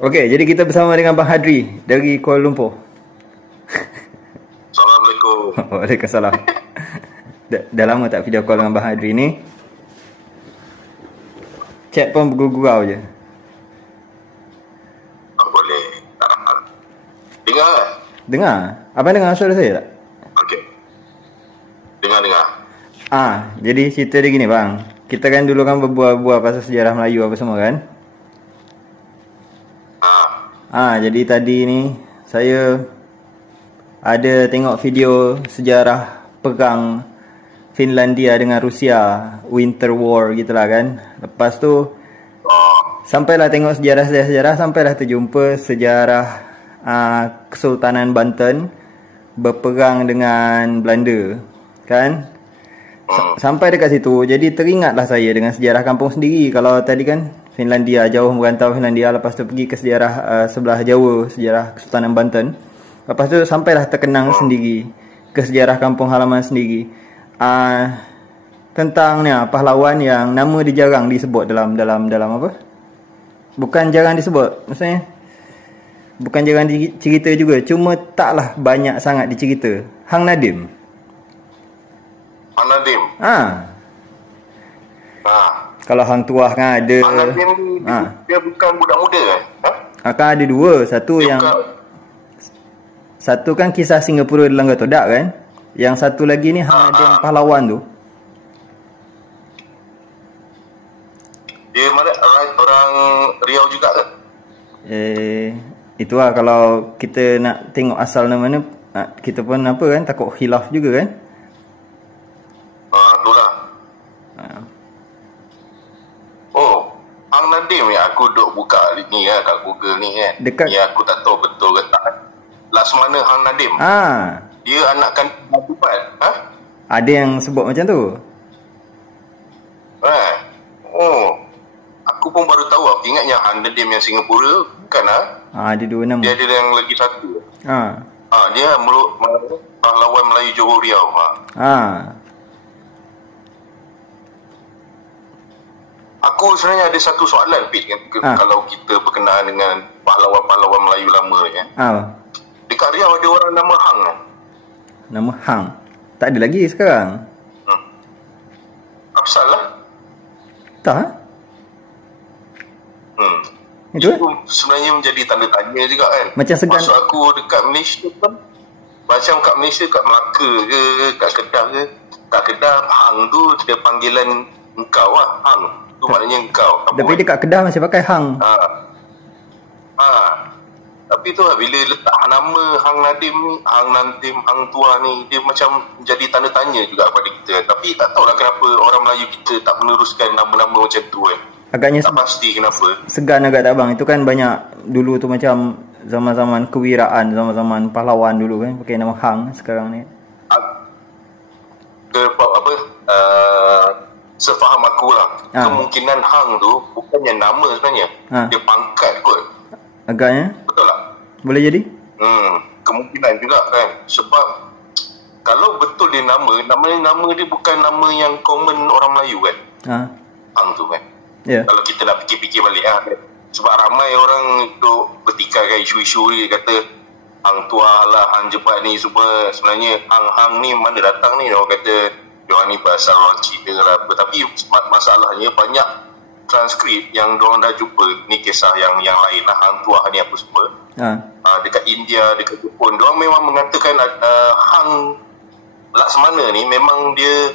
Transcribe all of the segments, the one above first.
Okey, jadi kita bersama dengan Bang Hadri dari Kuala Lumpur. Assalamualaikum. Waalaikumsalam. Dah lama tak video call dengan Bang Hadri ni. Chat pun bergurau je. Boleh. Dengar kan? Dengar? Abang dengar suara saya tak? Okey. Dengar. Jadi cerita dia gini bang. Kita kan dulu kan berbual-bual pasal sejarah Melayu apa semua kan? Jadi tadi ni saya ada tengok video sejarah perang Finlandia dengan Rusia, Winter War gitulah kan. Lepas tu sampailah tengok sejarah sampailah terjumpa sejarah Kesultanan Banten berperang dengan Belanda kan. Sampai dekat situ jadi teringatlah saya dengan sejarah kampung sendiri. Kalau tadi kan Finlandia, jauh merantau Finlandia, lepas tu pergi ke sejarah sebelah Jawa, sejarah Kesultanan Banten. Lepas tu sampailah terkenang sendiri ke sejarah kampung halaman sendiri. Tentang ni pahlawan yang nama dia jarang disebut dalam apa? Bukan jarang disebut, maksudnya bukan jarang dicerita juga, cuma taklah banyak sangat dicerita. Hang Nadim. Kalau Hang Tuah kan ada. Hang Nadim dia bukan budak muda kan? Akan ada dua. Satu kan kisah Singapura Langgar Todak kan. Yang satu lagi ni Hang Nadim pahlawan tu. Dia mana orang Riau juga ke? Itulah kalau kita nak tengok asal nama mana, kita pun apa kan takut khilaf juga kan. Itulah. Hang Nadim ni aku duk buka ni kan kat Google ni kan. Ni aku tak tahu betul ke tak. Laksamana Hang Nadim. Dia anak kandung Abubat. Ada yang sebut macam tu. Aku pun baru tahu. Aku ingatnya Hang Nadim yang Singapura bukan ada dua nama. Dia ada yang lagi satu. Dia pahlawan Melayu Johor Riau. Aku sebenarnya ada satu soalan Pit kalau kita berkenaan dengan pahlawan-pahlawan Melayu lama kan. Dekat Riau ada orang nama Hang kan? Nama Hang? Tak ada lagi sekarang. Apa salah? Tak. Itu sebenarnya menjadi tanda tanya juga kan. Macam segan. Maksud aku dekat Malaysia kan, macam kat Malaysia, kat Melaka ke, kat Kedah ke, kat Kedah Hang tu dia panggilan engkau lah. Hang tu maknanya engkau. Tapi dekat Kedah masih pakai Hang. Tapi tu lah bila letak nama Hang Nadim, Hang Tuah ni, dia macam jadi tanda tanya juga kepada kita. Tapi tak tahulah kenapa orang Melayu kita tak meneruskan nama-nama macam tu kan. Agaknya tak pasti kenapa. Segan agak tak bang. Itu kan banyak dulu tu macam zaman-zaman kewiraan, zaman-zaman pahlawan dulu kan pakai nama Hang. Sekarang ni sefaham aku lah, kemungkinan Hang tu bukannya nama sebenarnya, dia pangkat kot. Agaknya. Betul tak? Boleh jadi? Kemungkinan juga kan. Sebab kalau betul dia nama dia bukan nama yang common orang Melayu kan. Hang tu kan. Kalau kita nak fikir-fikir balik sebab ramai orang duk bertikaikan isu-isu ni, kata Hang Tuah lah, Hang Jebat ni semua. Sebenarnya Hang ni mana datang ni, orang kata diorang ni pasal orang Cina lah apa. Tapi masalahnya banyak transkrip yang diorang dah jumpa ni, kisah yang lain lah, Hang Tuah ni apa semua. Dekat India, dekat Jepun, diorang memang mengatakan Hang Laksamana ni memang dia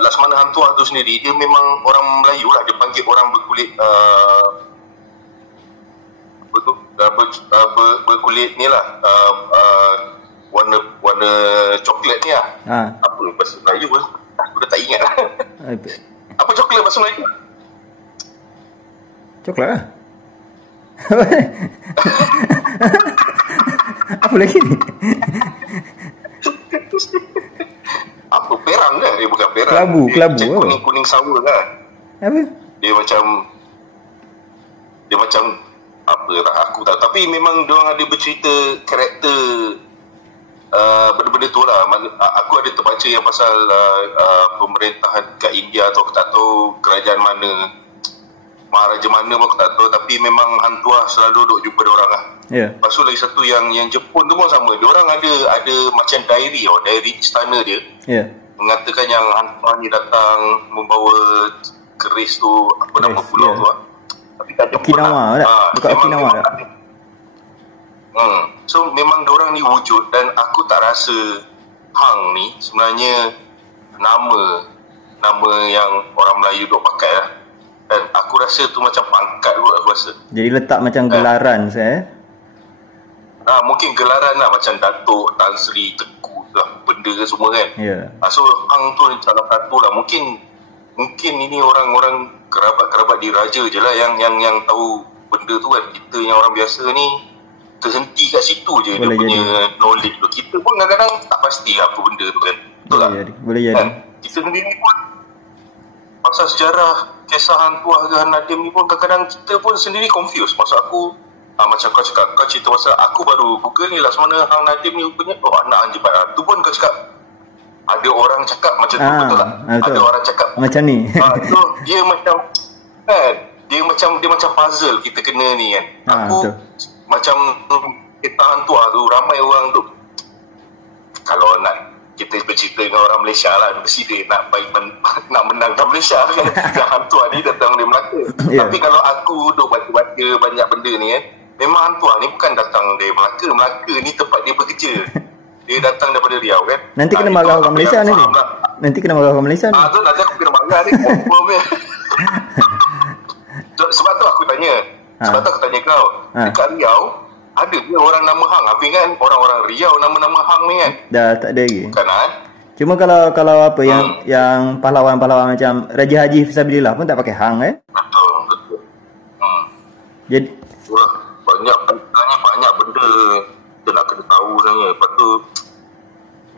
Laksamana Hang Tuah tu sendiri, dia memang orang Melayu lah. Dia panggil orang berkulit berkulit ni lah, warna coklat ni lah. Apa bahasa Melayu pun aku dah tak ingat lah. Apa coklat bahasa Melayu? Coklat lah. Apa lagi ni? Apa, perang kan? Dia bukan perang. Kelabu dia kuning-kuning sawa kan. Apa? Dia macam apa tak aku tak. Tapi memang diorang ada bercerita karakter benda-benda tu lah. Aku ada terbaca yang pasal pemerintahan kat India, atau aku tak tahu kerajaan mana Maharaja mana pun aku tak tahu, tapi memang Hang Tuah selalu duk jumpa diorang lah. Lepas tu lagi satu yang Jepun tu pun sama. Diorang ada macam diary istana dia. Mengatakan yang Hang Tuah ni datang membawa keris tu, apa nama pulau tu lah. Tapi tak Jepun Okinawa lah. Dekat Okinawa tak? So memang diorang ni wujud, dan aku tak rasa Hang ni sebenarnya nama yang orang Melayu duk pakai lah. Dan aku rasa tu macam pangkat kot, aku rasa. Jadi letak macam gelaran mungkin gelaran lah, macam Datuk, Tan Sri, Teku lah, benda semua kan. So Hang tu salah satu lah. Mungkin ini orang-orang kerabat-kerabat diraja je lah yang tahu benda tu kan. Kita yang orang biasa ni terhenti kat situ je. Boleh dia punya knowledge tu. Kita pun kadang-kadang tak pasti apa benda tu kan. Betul tak? Boleh jadi. Kita sendiri pun pasal sejarah kisah Hang Tuah ke Hang Nadim ni pun kadang-kadang kita pun sendiri confused. Maksud aku macam kau cakap, kau cerita pasal aku baru Google ni Laksamana Hang Nadim ni rupanya anak Haji Pada. Tu pun kau cakap ada orang cakap macam tu, betul tak? Betul. Ada orang cakap macam ni. So dia macam puzzle kita kena ni kan. Aku betul. Macam kita Hang Tuah tu ramai orang tu, kalau nak kita bercerita dengan orang Malaysia lah, mesti dia nak menangkan Malaysia kan. Yang Hang Tuah ni datang dari Melaka. Tapi kalau aku duk baca-baca banyak benda ni kan, memang Hang Tuah ni bukan datang dari Melaka. Melaka ni tempat dia bekerja. Dia datang daripada Riau kan. Nanti kena marah orang Malaysia ni. Nanti kena marah orang Malaysia ni. Tu nanti aku kena marah ni. Sebab tu aku tanya. Sebab tu aku tanya kau. Dekat Riau ada ke orang nama Hang? Habis kan orang-orang Riau nama-nama Hang ni kan. Dah tak ada lagi. Bukan kan? Cuma kalau apa yang pahlawan-pahlawan macam Raja Haji Fisabilillah pun tak pakai Hang kan? Betul. Jadi banyak benda kita nak kena tahu sebenarnya. Lepas tu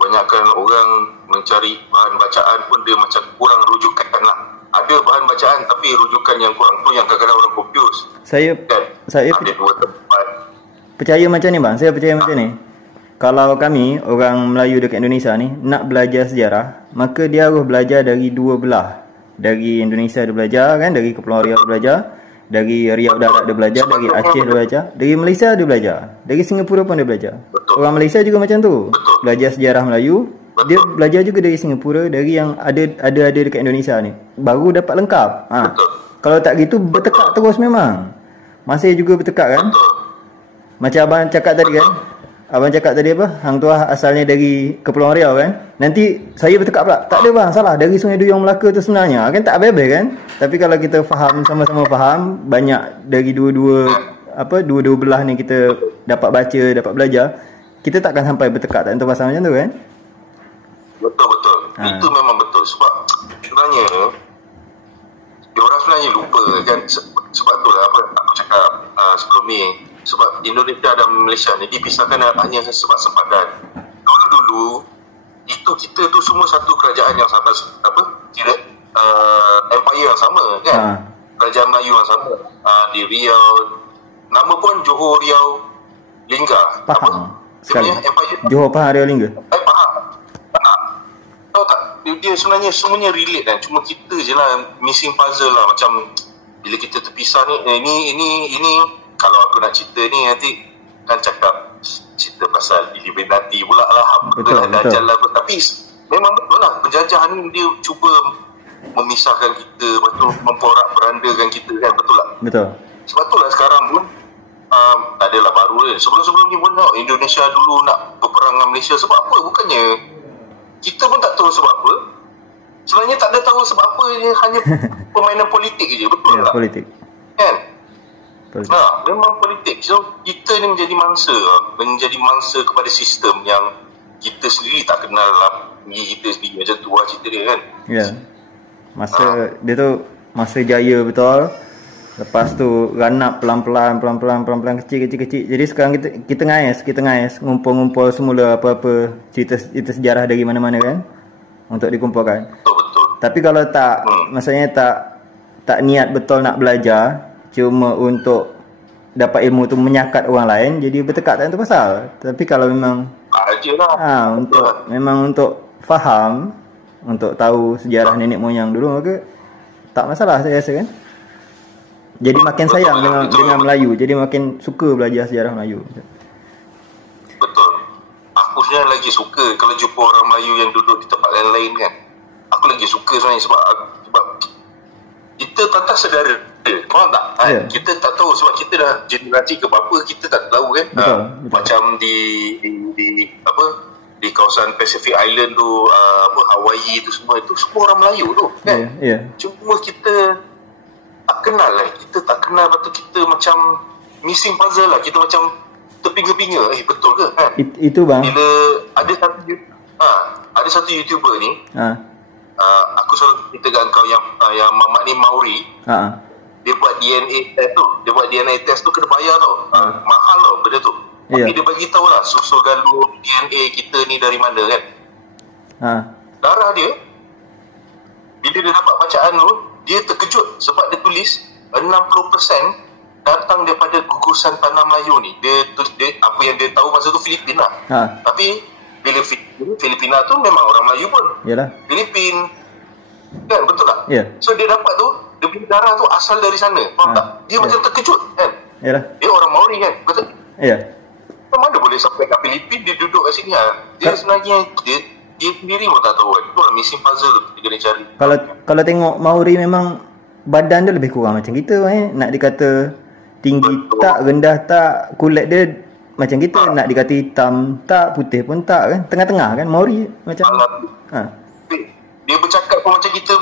banyakkan orang mencari bahan bacaan pun dia macam kurang rujukan lah. Ada bahan bacaan tapi rujukan yang kurang tu yang kadang-kadang orang confuse. Saya ada dua tempat. Percaya macam ni bang, saya percaya macam ni. Kalau kami orang Melayu dekat Indonesia ni nak belajar sejarah, maka dia harus belajar dari dua belah. Dari Indonesia dia belajar kan, dari Kepulauan Riau dia belajar, dari Riau Darat dia belajar, dari Aceh dia belajar, dari Malaysia dia belajar, dari Singapura pun dia belajar. Orang Malaysia juga macam tu. Belajar sejarah Melayu, dia belajar juga dari Singapura, dari yang ada dekat Indonesia ni. Baru dapat lengkap. Kalau tak gitu bertekak terus memang. Masih juga bertekak kan? Macam abang cakap tadi kan, abang cakap tadi apa, Hang Tuah asalnya dari Kepulauan Riau kan. Nanti saya bertekak pula, tak ada bang, salah, dari Sungai Duyung Melaka tu sebenarnya. Kan tak habis kan. Tapi kalau kita faham, sama-sama faham, banyak dari dua-dua belah ni kita dapat baca, dapat belajar, kita takkan sampai bertekak tak tahu pasal macam tu kan. Betul. Itu memang betul. Sebab sebenarnya diorang sebenarnya lupa kan. Sebab tu lah apa aku cakap sebelum ni. Sebab Indonesia dan Malaysia ni dipisahkan hanya sebab sempadan. Dulu itu kita tu semua satu kerajaan yang sama, empire yang sama kan. Kerajaan Melayu yang sama. Di Riau, nama pun Johor Riau Lingga. Faham sekali. Empire Johor Pahang Riau Lingga. Faham. Tahu tak? Dia sebenarnya semuanya relate kan. Cuma kita je lah missing puzzle lah. Macam bila kita terpisah ni, ini kalau aku nak cerita ni nanti kan cakap cerita pasal Illuminati pula lah. Betul. Jalan. Tapi memang betul lah, penjajahan ni dia cuba memisahkan kita, lepas tu memporak-perandakan kita kan. Betul tak? Betul. Sebab tu lah sekarang pun tak adalah baru ni. Sebelum ni pun Indonesia dulu nak berperang dengan Malaysia. Sebab apa? Bukannya kita pun tak tahu sebab apa. Sebenarnya tak ada tahu sebab apa, hanya permainan politik je. Betul tak? Politik. Kan? Memang politik. So kita ni menjadi mangsa kepada sistem yang kita sendiri tak kenal lah. Kita sendiri macam tu lah cerita dia kan. Ya. Dia tu masa jaya betul. Lepas tu ranap pelan-pelan kecil. Jadi sekarang kita ngais ngumpul semula apa-apa cerita sejarah dari mana-mana kan untuk dikumpulkan. Betul. Tapi kalau tak maksudnya tak niat betul nak belajar, cuma untuk dapat ilmu tu menyakat orang lain, jadi bertekak tak tentu pasal. Tapi kalau memang untuk faham, untuk tahu sejarah nenek moyang dulu, maka tak masalah saya rasa kan. Jadi makin sayang dengan Melayu. Jadi makin suka belajar sejarah Melayu. Betul. Aku sebenarnya lagi suka kalau jumpa orang Melayu yang duduk di tempat lain-lain kan. Aku lagi suka sebenarnya sebab kita tak sedara. Faham tak? Yeah. Kita tak tahu sebab kita dah generasi ke berapa kita tak tahu kan. Betul. Macam di kawasan Pacific Island tu, Hawaii tu semua orang Melayu tu kan. Cuma kita tak kenal lah. Kita tak kenal, lepas tu kita macam missing puzzle lah. Kita macam terpinga-pinga. Betul ke kan? Itu bang. Bila ada satu YouTuber ni, aku selalu cerita kat kau yang mamak ni Maori. Dia buat DNA test tu. Dia buat DNA test tu kena bayar tau. Mahal tau benda tu. Tapi dia bagi tahu lah susul galur DNA kita ni dari mana kan. Darah dia, bila dia dapat bacaan tu, dia terkejut sebab dia tulis 60% datang daripada gugusan tanah Melayu ni. Dia apa yang dia tahu masa tu Filipina. Tapi bila Filipina tu memang orang Melayu pun. Yalah. Filipin. Kan betul tak? So dia dapat tu, dia punya darah tu asal dari sana. Faham tak? Dia macam terkejut kan. Yalah. Dia orang Maori kan. Betul? Mana boleh sampai ke Filipin dia duduk kat sini Dia sebenarnya dia sendiri pun tak tahu kan. Itu lah missing puzzle tu kita kena cari. Kalau tengok Maori memang badan dia lebih kurang macam kita nak dikata tinggi tak, rendah tak, kulit dia macam kita, nak dikata hitam tak, putih pun tak kan, tengah-tengah kan Maori macam. Dia bercakap pun macam kita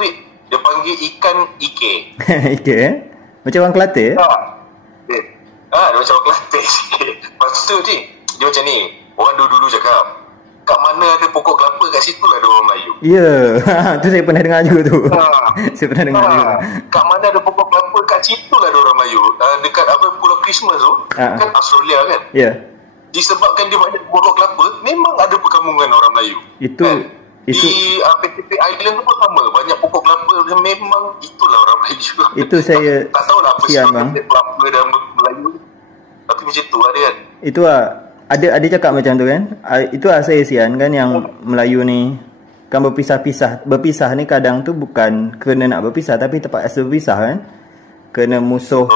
dia panggil ikan ike. Ike macam orang Kelantan. Dia macam orang Kelantan sikit. Lepas tu dia macam ni, orang dulu cakap kat mana ada pokok kelapa kat situ lah ada orang Melayu. Tu saya pernah dengar juga tu. Saya pernah dengar juga. Kat mana ada pokok kelapa kat situ lah ada orang Melayu. Dekat Pulau Christmas tu kan Australia kan. Disebabkan dia banyak pokok kelapa, memang ada perkampungan orang Melayu. Di Pacific Island tu pun sama, banyak pokok kelapa, memang itulah orang Melayu. Itu saya tak tahulah apa sebab kelapa dan Melayu, tapi macam tu ada kan. Itu ada cakap macam tu kan. Itu saya sian kan yang Melayu ni kan berpisah ni kadang tu bukan kerana nak berpisah, tapi terpaksa berpisah kan, kerana musuh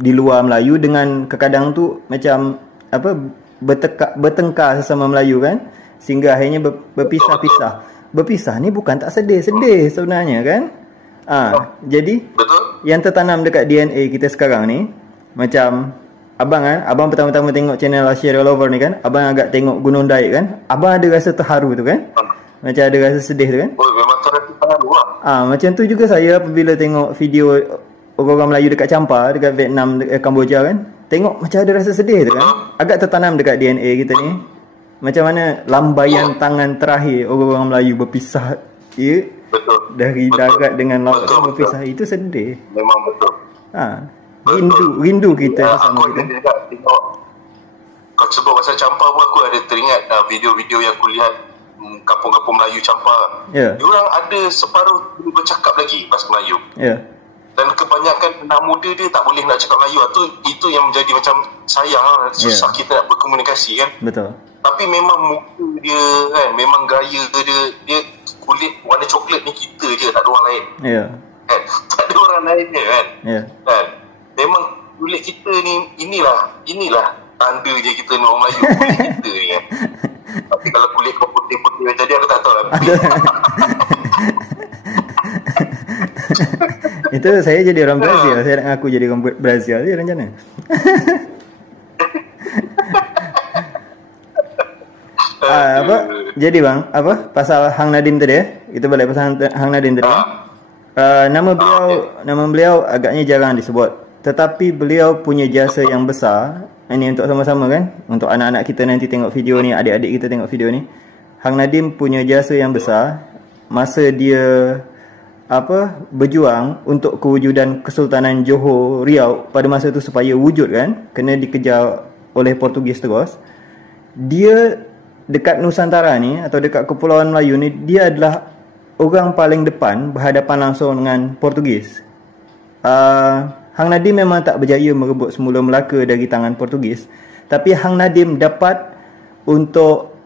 di luar Melayu dengan kadang tu macam bertengkar sesama Melayu kan, sehingga akhirnya berpisah-pisah. Berpisah ni bukan tak sedih sebenarnya kan. Jadi yang tertanam dekat DNA kita sekarang ni, macam abang pertama-tama tengok channel Share All Over ni kan, abang agak tengok Gunung Daik kan, abang ada rasa terharu tu kan, macam ada rasa sedih tu kan. Memang terharu lah. Macam tu juga saya apabila tengok video orang-orang Melayu dekat Champa, dekat Vietnam, dekat Kamboja kan, tengok macam ada rasa sedih tu kan. Agak tertanam dekat DNA kita ni. Macam mana lambaian tangan terakhir orang-orang Melayu berpisah dari darat dengan laut berpisah. Itu sedih. Memang betul. Rindu kita sama kita. Kau sebut pasal Champa pun aku ada teringat video-video yang aku lihat kampung-kampung Melayu Champa. Diorang ada separuh bercakap lagi bahasa Melayu. Dan kebanyakan anak muda dia tak boleh nak cakap Melayu. Itu yang menjadi macam sayang, susah kita nak berkomunikasi kan. Betul. Tapi memang muka dia kan, memang gaya dia kulit warna coklat ni kita je, tak ada orang lain. Kan? Tak ada orang lain je kan. Kan? Memang kulit kita ni inilah tanda je kita ni orang Melayu. Kulit kita ni kan. Tapi kalau kulit kau putih-putih macam dia, aku tak tahu lah. Itu saya jadi orang Brazil. Saya nak ngaku jadi orang Brazil je rencana. Jadi bang, pasal Hang Nadim tadi kita balik pasal Hang Nadim tadi. Nama beliau agaknya jarang disebut. Tetapi beliau punya jasa yang besar. Ini untuk sama-sama kan, untuk anak-anak kita nanti tengok video ni, adik-adik kita tengok video ni. Hang Nadim punya jasa yang besar masa dia berjuang untuk kewujudan Kesultanan Johor Riau pada masa tu supaya wujud kan, kena dikejar oleh Portugis terus. Dia dekat Nusantara ni atau dekat Kepulauan Melayu ni, dia adalah orang paling depan berhadapan langsung dengan Portugis. Hang Nadim memang tak berjaya merebut semula Melaka dari tangan Portugis, tapi Hang Nadim dapat untuk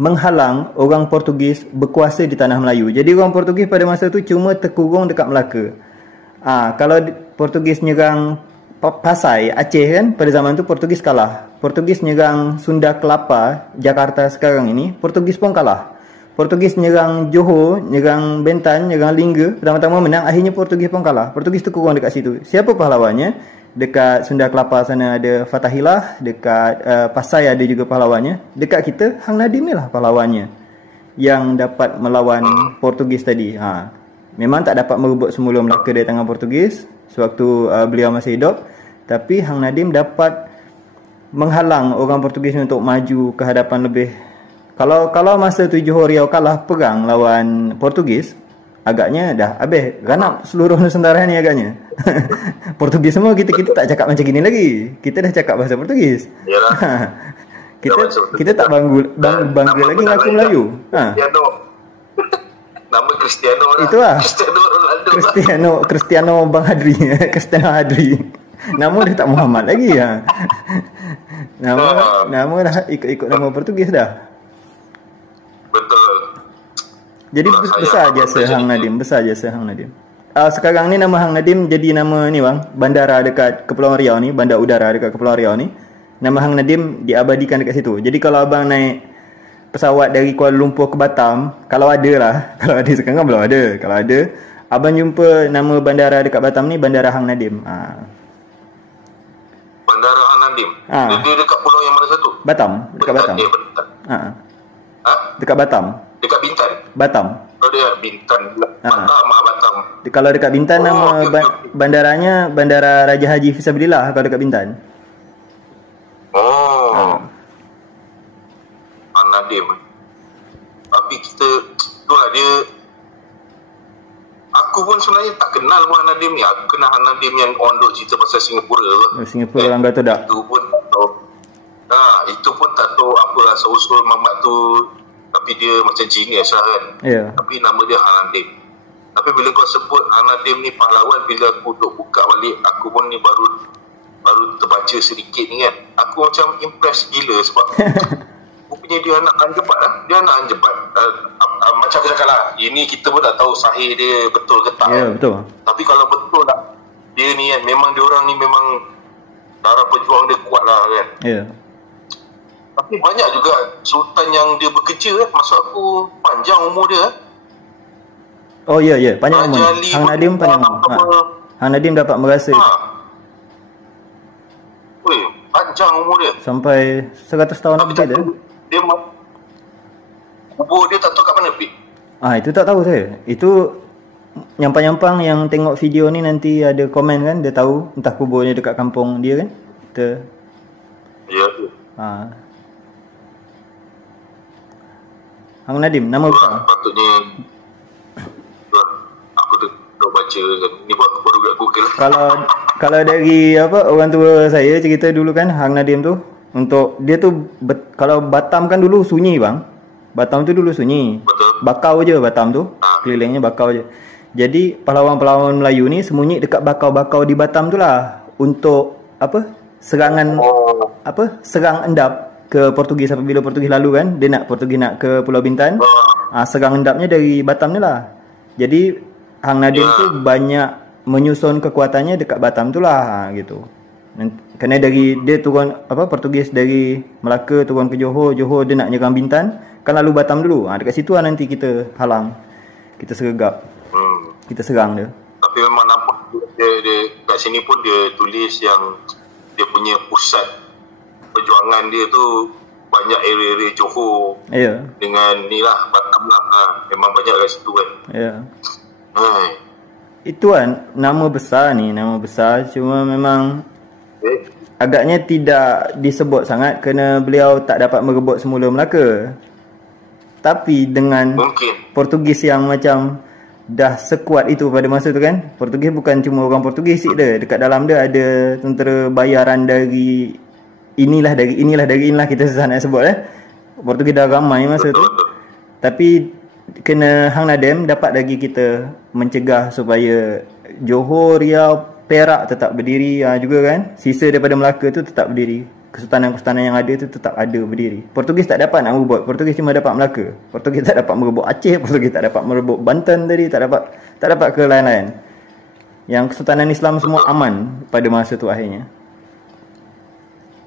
menghalang orang Portugis berkuasa di tanah Melayu. Jadi orang Portugis pada masa tu cuma terkurung dekat Melaka. Kalau Portugis nyerang Pasai, Aceh kan, pada zaman tu Portugis kalah. Portugis nyerang Sunda Kelapa, Jakarta sekarang ini, Portugis pun kalah. Portugis nyerang Johor, nyerang Bintan, nyerang Lingga, pertama-tama menang, akhirnya Portugis pun kalah. Portugis tu kurang dekat situ. Siapa pahlawannya? Dekat Sunda Kelapa sana ada Fatahillah, dekat Pasai ada juga pahlawannya. Dekat kita, Hang Nadim ni lah pahlawannya yang dapat melawan Portugis tadi. Memang tak dapat merebut semula Melaka dari tangan Portugis sewaktu beliau masih hidup, tapi Hang Nadim dapat menghalang orang Portugis untuk maju ke hadapan lebih. Kalau masa tu Johor Riau kalah perang lawan Portugis, agaknya dah habis ganap seluruh Nusantara ni agaknya. Portugis semua kita tak cakap macam gini lagi. Kita dah cakap bahasa Portugis. Yalah. kita tak bangga lagi ngaku Melayu. Nama Cristiano lah. Itu lah. Cristiano Ronaldo. Cristiano Bang Hadri. Cristiano Hadri. Nama dia tak Muhammad lagi ya. Nama dah ikut nama Portugis dah. Betul. Jadi besar jasa Hang Nadim. Sekarang ni nama Hang Nadim jadi nama ni bang, bandara dekat Kepulauan Riau ni, bandar udara dekat Kepulauan Riau ni. Nama Hang Nadim diabadikan dekat situ. Jadi kalau abang naik pesawat dari Kuala Lumpur ke Batam, kalau ada sekarang belum ada. Kalau ada, abang jumpa nama bandara dekat Batam ni Bandara Hang Nadim. Bandara Hang Nadim. Dia dekat pulau yang mana satu? Batam, dekat Batam. Dekat Batam. Dekat Bintan. Batam. Oh dia Bintan. Batam. Kalau dekat Bintan nama bandaranya Bandara Raja Haji Fisabilillah kalau dekat Bintan. Hang Nadim. Tapi kita itulah dia. Aku pun sebenarnya tak kenal Hang Nadim ni. Aku kenal Hang Nadim yang on duk cerita pasal Singapura. Singapura orang kata tak. Itu pun tak tahu. Itu pun tak tahu apa asal-usul mamat tu. Tapi dia macam genius lah kan. Tapi nama dia Hang Nadim. Tapi bila kau sebut Hang Nadim ni pahlawan, bila aku duk buka balik, aku pun ni baru terbaca sedikit ni kan. Aku macam impress gila sebab rupanya dia anak Anjebat lah. Dia anak Anjebat. Macam aku cakap lah, ini kita pun tak tahu sahih dia betul ke tak. Betul. Tapi kalau betul lah, dia ni kan, memang dia orang ni memang darah pejuang dia kuat lah kan. Tapi banyak juga sultan yang dia bekerja maksud aku panjang umur dia. Panjang umur. Hang Nadim panjang umur. Hang Nadim dapat merasa panjang umur dia. Sampai 100 tahun lebih dia. Dia kubur dia tak tahu kat mana pergi. Itu tak tahu saya. Itu nyampang-nyampang yang tengok video ni nanti ada komen kan, dia tahu entah kuburnya dekat kampung dia kan. Ya. Hang Nadim nama besar. Patutnya aku dah baca kan. Ni pun aku baru kat Google. Kalau dari orang tua saya cerita dulu kan, Hang Nadim tu untuk dia tu kalau Batam kan dulu sunyi bang. Batam tu dulu sunyi. Betul. Bakau je Batam tu. Kelilingnya bakau je. Jadi pahlawan-pahlawan Melayu ni sembunyi dekat bakau-bakau di Batam tu lah untuk serangan serang endap ke Portugis apabila Portugis lalu kan. Portugis nak ke Pulau Bintan. Serang endapnya dari Batam ni lah. Jadi Hang Nadim tu banyak menyusun kekuatannya dekat Batam tu lah gitu. Kerana dari dia turun Portugis dari Melaka turun ke Johor dia nak nyerang Bintan, kan lalu Batam dulu. Dekat situ lah nanti kita halang. Kita sergap. Kita serang dia. Tapi memang nampak dia kat sini pun dia tulis yang dia punya pusat perjuangan dia tu banyak area-area Johor. Dengan ni lah Batam lah. Memang banyak kat situ kan. Itu kan nama besar cuma memang agaknya tidak disebut sangat kerana beliau tak dapat merebut semula Melaka. Tapi dengan Portugis yang macam dah sekuat itu pada masa tu kan. Portugis bukan cuma orang Portugis dia. Dekat dalam dia ada tentera bayaran dari inilah kita susah nak sebut Portugis dah ramai masa tu. Tapi kena Hang Nadim dapat lagi kita mencegah supaya Johor, Riau, Perak tetap berdiri juga kan. Sisa daripada Melaka tu tetap berdiri. Kesultanan-kesultanan yang ada tu tetap ada berdiri. Portugis tak dapat nak merebut. Portugis cuma dapat Melaka. Portugis tak dapat merebut Aceh. Portugis tak dapat merebut Banten tadi. Tak dapat ke lain-lain. Yang Kesultanan Islam semua aman pada masa tu akhirnya.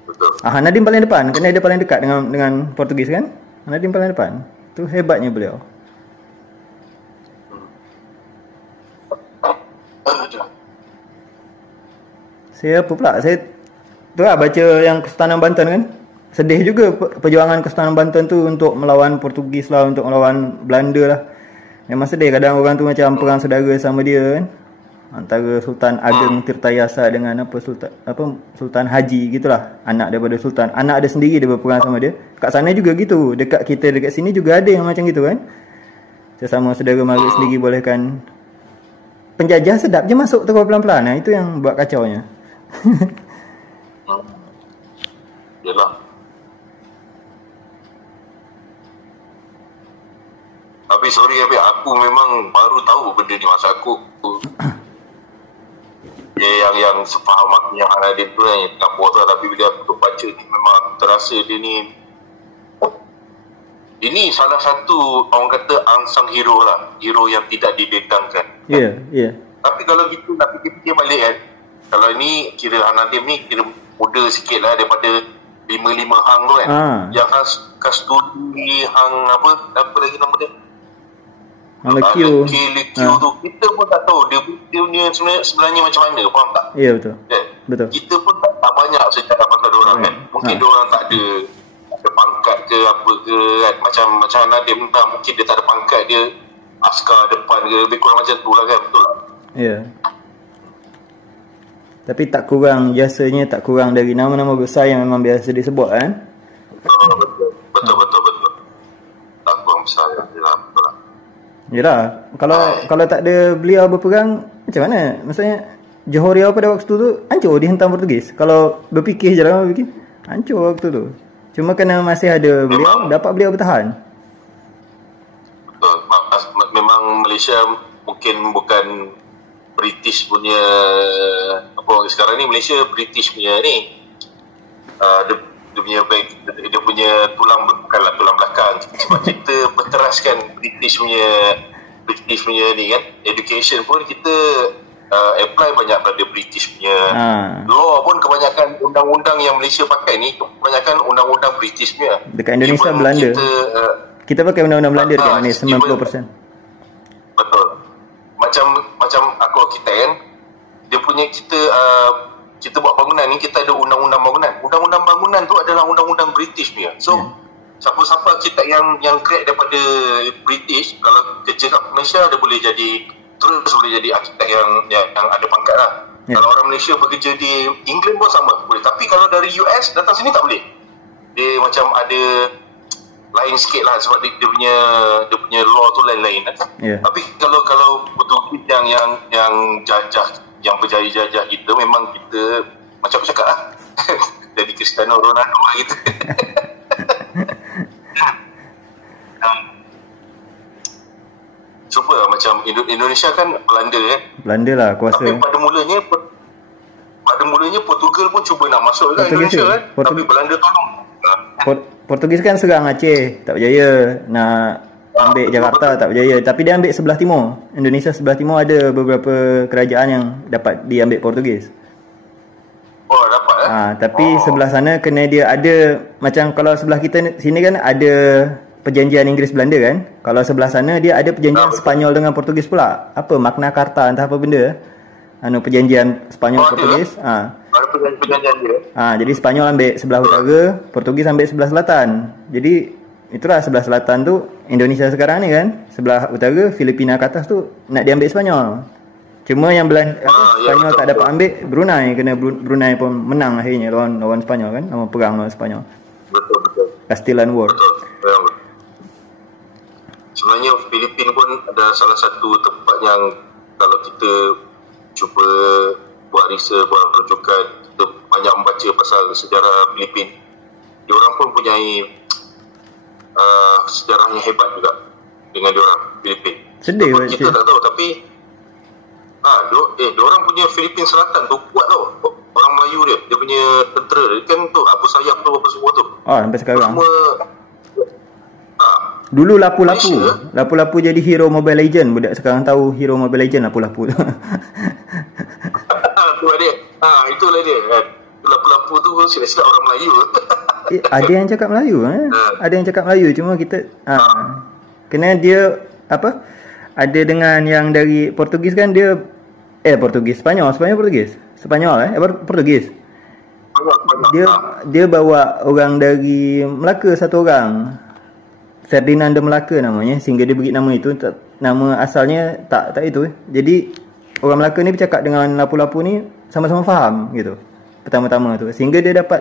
Betul. Nadim paling depan, kerana dia paling dekat dengan Portugis kan? Nadim paling depan. Tu hebatnya beliau. Saya apa pula? Saya tu lah baca yang Kesultanan Banten kan. Sedih juga perjuangan Kesultanan Banten tu untuk melawan Portugis lah, untuk melawan Belanda lah. Memang sedih kadang orang tu macam perang saudara sama dia kan. Antara Sultan Ageng Tirtayasa dengan Sultan Haji gitulah, anak daripada Sultan. Anak dia sendiri dia berperang sama dia. Kat sana juga gitu. Dekat kita dekat sini juga ada yang macam gitu kan. Sesama saudara mara sendiri bolehkan. Penjajah sedap je masuk terus pelan-pelan. Nah, itu yang buat kacaunya. Yalah. Tapi sorry aku memang baru tahu benda ni masa aku yang sepaham aku yang Nadim tu yang tengah puasa, tapi bila aku baca ni memang terasa dia ni ini salah satu orang kata unsung hero lah, hero yang tidak didekangkan. Ya. Tapi kalau gitu nak fikir balik kan, kalau ni kira Nadim ni kira muda sikit lah daripada 5 hang tu kan. Yang Kasturi hang apa lagi nama dia? Lekio tu kita pun tak tahu dia punya sebenarnya macam mana, faham tak? Ya betul. Betul. Kita pun tak banyak sejarah pasal diorang kan. Mungkin diorang tak ada pangkat ke apa ke kan, macam Nadim lah, mungkin dia tak ada pangkat, dia askar depan ke, lebih kurang macam tu lah kan, betul tak? Ya. Tapi tak kurang, jasanya tak kurang dari nama-nama besar yang memang biasa disebut kan. Betul. Tak kurang besar ya, betul lah. Yalah, kalau tak ada beliau berperang, macam mana? Maksudnya Johor Riau pada waktu tu hancur dihentam Portugis. Kalau berfikir je lah, hancur waktu tu. Cuma kerana masih ada beliau, dapat beliau bertahan. Betul. Memang Malaysia mungkin bukan British punya sekarang ni Malaysia British punya ni. Dia punya bukanlah tulang belakang, sebab kita berteraskan British punya ni kan, education pun kita apply banyak pada British punya law pun. Kebanyakan undang-undang yang Malaysia pakai ni kebanyakan undang-undang British punya. Dekat Indonesia Belanda kita pakai undang-undang Belanda dekat Malaysia 90%. Betul. Macam aku arkitek kan, dia punya kita buat bangunan ni, kita ada undang-undang bangunan. Undang-undang bangunan tu adalah undang-undang British punya. So siapa-siapa arkitek yang create daripada British, kalau kerja kat Malaysia dia boleh jadi arkitek yang ada pangkat lah. Kalau orang Malaysia bekerja di England pun sama boleh. Tapi kalau dari US datang sini tak boleh. Dia macam ada lain sikit lah, sebab dia punya law tu lain-lain kan. Tapi kalau betul yang jajah, yang berjaya-jajah kita, memang kita macam aku cakap lah jadi Cristiano Ronaldo lah gitu. Super lah, macam Indonesia kan Belanda kan. Belanda lah kuasa. Tapi pada mulanya Portugal pun cuba nak masuk kan Indonesia kan. Tapi Belanda tolong. Portugis kan serang Aceh, tak berjaya. Nak ambil Jakarta, tak berjaya. Tapi dia ambil sebelah timur. Indonesia sebelah timur ada beberapa kerajaan yang dapat diambil Portugis. Oh, dapat tapi sebelah sana kena dia ada, macam kalau sebelah kita sini kan ada perjanjian Inggeris Belanda kan. Kalau sebelah sana dia ada perjanjian Spanyol dengan Portugis pula. Apa Magna Carta entah apa benda. Perjanjian Spanyol Portugis. Ada perjanjian dia. Jadi Spanyol ambil sebelah utara, Portugis ambil sebelah selatan. Jadi itulah sebelah selatan tu Indonesia sekarang ni kan. Sebelah utara Filipina ke atas tu nak diambil Spanyol. Cuma yang Spanyol tak dapat ambil Brunei, kena Brunei pun menang akhirnya lawan Spanyol kan, lawan perang lawan Spanyol. Betul. Castilian War. Betul. Sebenarnya Filipina pun ada salah satu tempat yang kalau kita cuba buat research, buat rujukan, kita banyak membaca pasal sejarah Filipina. Diorang pun mempunyai sejarah yang hebat juga dengan diorang Filipina. Sedih kita tak tahu, tapi diorang punya Filipina Selatan tu kuat tau. Orang Melayu dia punya tentera dia kan tu, Abu Sayyaf tu apa semua tu. Sampai sekarang. Dulu lapu-lapu jadi hero Mobile Legend. Budak sekarang tahu hero Mobile Legend lapu-lapu tu. itulah dia kan. Lapu-lapu tu silap-silap orang Melayu. Ada yang cakap Melayu ada yang cakap Melayu, cuma kita kena dia apa, ada dengan yang dari Portugis kan, dia Portugis, Spanyol Portugis dia bawa orang dari Melaka, satu orang Ferdinand de Melaka namanya, sehingga dia beri nama itu. Nama asalnya tak itu. Jadi orang Melaka ni bercakap dengan lapu-lapu ni sama-sama faham gitu pertama-tama tu, sehingga dia dapat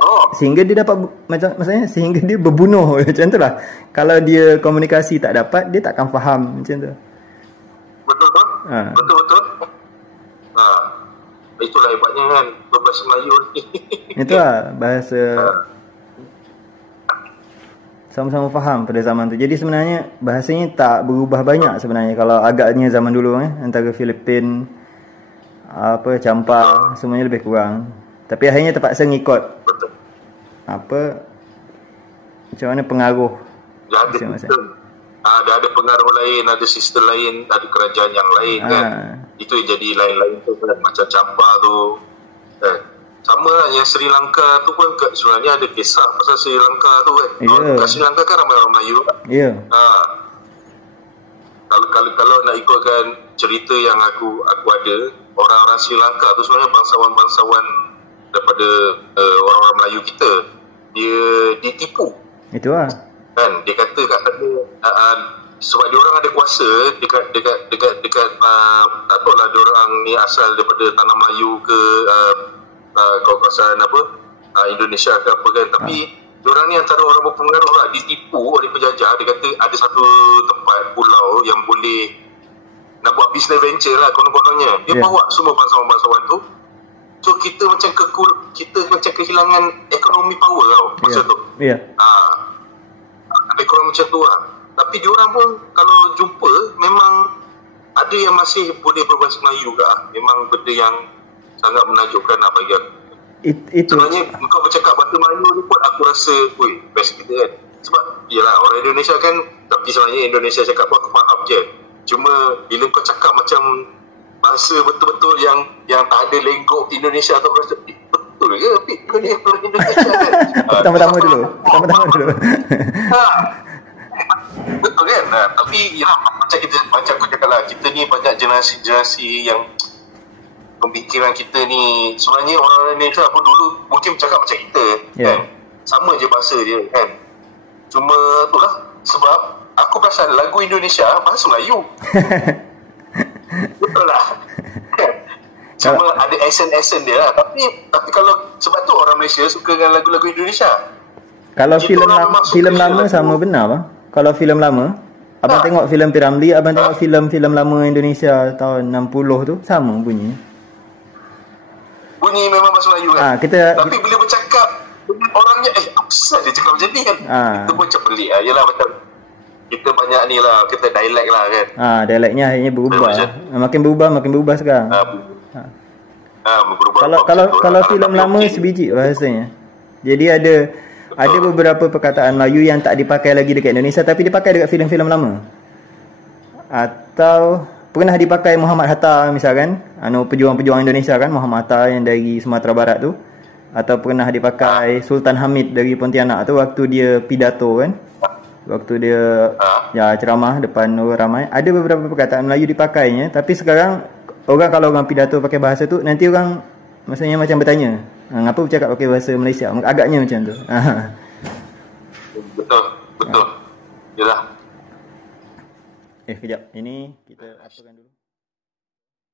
maksudnya sehingga dia berbunuh macam tu lah. Kalau dia komunikasi tak dapat, dia takkan faham macam tu. Betul. Itulah hebatnya kan berbahasa Melayu ni. Itulah bahasa sama-sama faham pada zaman tu. Jadi sebenarnya bahasanya tak berubah banyak sebenarnya kalau agaknya zaman dulu antara Filipin Campa semuanya lebih kurang. Tapi akhirnya terpaksa ngikut macam mana pengaruh. Ada pengaruh lain, ada sistem lain, ada kerajaan yang lain kan. Itu yang jadi lain-lain tu kan. Macam Campa tu kan. Sama lah yang Sri Lanka tu pun sebenarnya ada kisah pasal Sri Lanka tu kan. Kat Sri Lanka kan ramai orang Melayu kan. Kalau nak ikutkan cerita yang aku ada, orang-orang Sri Lanka tu sebenarnya bangsawan-bangsawan daripada orang-orang Melayu kita. Dia ditipu. Itu lah. Kan dia kata kat sana sebab dia orang ada kuasa dekat tak tahulah dia orang ni asal daripada tanah Melayu ke kawasan Indonesia ke apa kan, tapi dia orang ni antara orang berpengaruh lah, ditipu oleh penjajah. Dia kata ada satu tempat pulau yang boleh nak buat business venture lah konon-kononnya. Dia bawa semua bangsawan-bangsawan tu. So kita macam kehilangan ekonomi power tau masa tu. Lebih kurang macam tu lah. Tapi diorang pun kalau jumpa memang ada yang masih boleh berbahasa Melayu ke. Memang benda yang sangat menakjubkan lah bagi aku. Sebenarnya kau bercakap bahasa Melayu ni pun aku rasa best kita kan. Sebab yelah orang Indonesia kan, tapi sebenarnya Indonesia cakap pun aku faham je. Cuma bila kau cakap macam bahasa betul-betul yang tak ada lenggok Indonesia atau rasa betul ke tapi kau ni orang Indonesia kan. Pertama-tama dulu betul kan. Tapi ya macam aku cakap lah, kita ni banyak generasi yang pemikiran kita ni sebenarnya orang Indonesia pun dulu mungkin bercakap macam kita kan, sama je bahasa dia kan. Cuma tu lah sebab aku perasan lagu Indonesia bahasa Melayu. Betul lah. Cuma ada accent dia lah. Tapi kalau sebab tu orang Malaysia suka dengan lagu-lagu Indonesia. Kalau filem lama sama benar bang. Kalau filem lama, abang tengok filem P. Ramlee, abang tengok filem lama Indonesia tahun 60 tu sama bunyi. Bunyi memang bahasa Melayu kan. Tapi bila bercakap orangnya apa dia cakap macam ni kan. Itu pun macam pelik lah. Yelah macam kita banyak ni lah, kita dialek lah kan. Dialeknya akhirnya berubah. Makin berubah sekarang. Kalau filem lama sebiji bahasanya. Jadi ada beberapa perkataan Melayu yang tak dipakai lagi dekat Indonesia tapi dipakai dekat filem-filem lama. Atau pernah dipakai Muhammad Hatta misalkan, pejuang-pejuang Indonesia kan, Muhammad Hatta yang dari Sumatera Barat tu. Atau pernah dipakai Sultan Hamid dari Pontianak tu waktu dia pidato kan. Waktu dia ceramah depan orang ramai, ada beberapa perkataan Melayu dipakainya. Tapi sekarang kalau orang pidato pakai bahasa tu, nanti orang maksudnya macam bertanya, ngapa bercakap pakai bahasa Malaysia? Agaknya macam tu. Betul. Yalah. Kejap. Ini kita apakan dulu.